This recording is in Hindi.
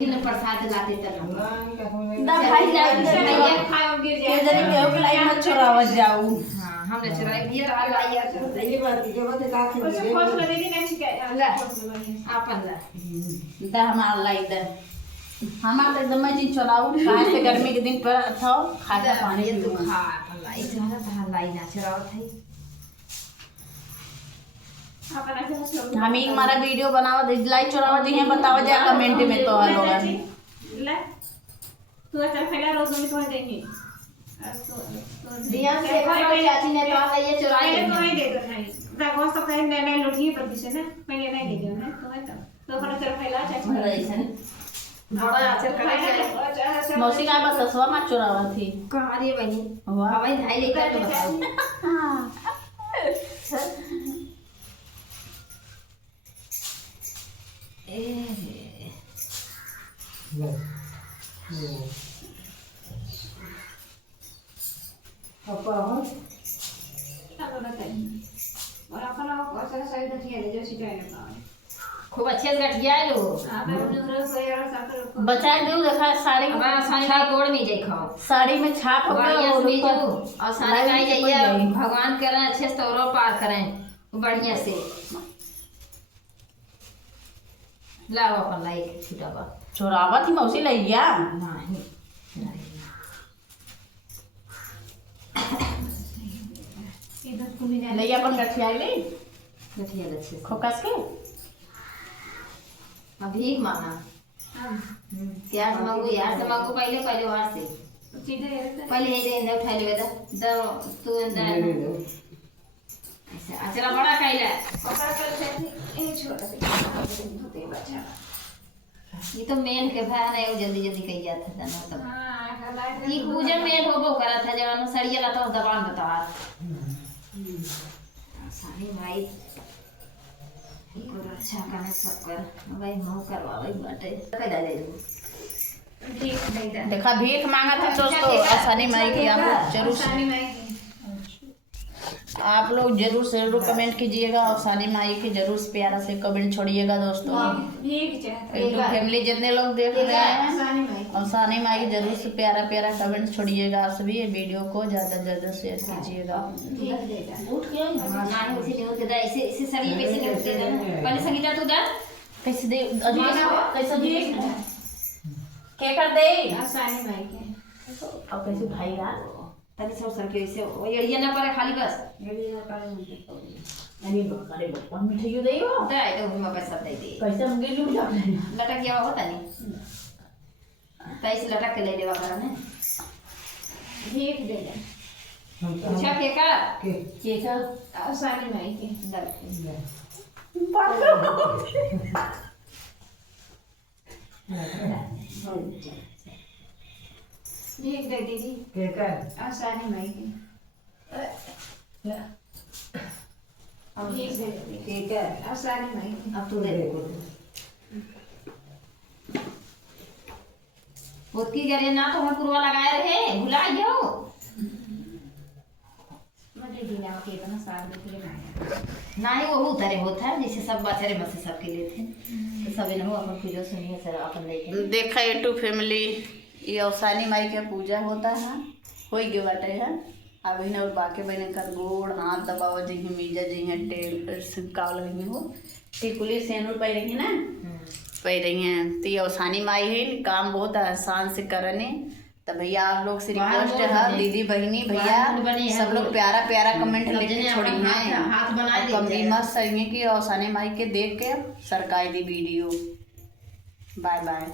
प्रसाद लाते तब ना भाई जाए खाओगे के जने के हो लाई मत चुरावत जाऊ। हां हमने चुराई भी और लाई यार ये बात की जब तक आखिर कुछ खोस ले देगी नहीं छिका ला आपन ला दा हमार लाई दा हमार तो एकदम जी चुराऊ काहे से गर्मी के दिन पर था खाजा पानी ये तो खा अपन लाई जरा तो लाई ना चुरावत है हम ही हमारा वीडियो बनावा दे लाई चुरावा दी है बतावा जा कमेंट में तो लोग ले तू चल फैला रोज में तो देंगे दिया से कोई चाची ने तो आ ये चुराई पहले तो नहीं दे दो नहीं देखो सब कहीं नए लुटिए पर दिसे ना पहले नहीं दे दो ना तो है तो पर चल फैला चाची बड़ा आचर करे मौसी का बस ससुआ मत चुरावा थी कहां रे बहनी वाह भाई भाई लेकर तो बताओ पापा हो और अपन और सारे गठिया ले जो सिखाए ना खूब अच्छे से गठिया लो आप उन्होंने कोई और साकर बचा दो देखा साड़ी हमारा सानी का गोड़ में जाई खाओ साड़ी में छाप हो बढ़िया से बीजो और सानी का लाई जाइए भगवान करें अच्छे से तौरो पार करें बढ़िया से लाओ अपन लाई छुटा बा चुरावा थी मौसी लैया नहीं इधर कुली जा लैया अपन गठिया ले गठिया अच्छे से खोकस के अभी माना हां क्या मांगू यार से मांगू पहले पहले वहां से सीधे पहले ये दे उठा ले दम तू अंदर ऐसे अचरा बड़ा कैला पकड़ कर चाची ए छोटा होते बच्चा ये तो मेन के भाई नहीं जल्दी जल्दी कही जाता था ना तब हां लाइट ये पूजा मेन होबो करा था जवान सड़िया ला तो दबान बता सारी माई को रक्षा करने सब कर भाई मुंह करवावे बाटे कैला दे ठीक नहीं था देखा भीख मांगा था दोस्तों आसानी माई की आप जरूर सानी माई आप लोग जरूर से जरूर कमेंट कीजिएगा और सानी माई के जरूर से प्यारा से कमेंट छोड़िएगा दोस्तों ठीक चाहते यूट्यूब फैमिली जितने लोग देख रहे हैं सानी माई और सानी माई जरूर से प्यारा प्यारा कमेंट छोड़िएगा आप सभी ये वीडियो को ज़्यादा से ज़्यादा शेयर कीजिएगा ठीक देता उठ गया ना इसे नहीं होते दा इसे सड़ी पे से नहीं होते दा पहले संगीता तू दा कैसे दे कैसे दे क्या कर दे सानी माई के और कैसे भाई यार तनी सब सर के इसे ये ना पड़े खाली बस नहीं बकरे बकवान मिठाई दे हो दे तो हम पैसा दे दे कैसे हम गिर लूट जाते हैं लटक गया होता नहीं पैसे लटक के ले लेवा करा ने ठीक दे दे पूछा के का के था सानी माई के ठीक दे दीदी के कर सानी माई के ठीक दे के कर सानी माई के अब तू दे उसकी गरे ना तो हम पुरवा लगाए रहे भुला जाओ मटे दिना के बना साल में के ना नहीं वो उतरे होता है जैसे सब बचरे में से सबके लिए थे तो सब इन्हों अपन पूजा सुनिए सर अपन लेके देखा यूट्यूब फैमिली ये अवसानी माई के पूजा होता है हो गए बाटे है अब इन और बाकी बहने कर गोड़ हाथ दबाव जी मीजा जी हैं टेल काव लगी हो टिकुली सेनूर पाई रही ना पाई रही हैं तो ये अवसानी माई है काम बहुत आसान से करने तो भैया आप लोग से रिक्वेस्ट है दीदी बहनी भैया सब लोग प्यारा प्यारा कमेंट लिख के छोड़ी हैं हाथ बना दे कमरी मत सही कि अवसानी माई के देख के सरकाई दी वीडियो बाय बाय।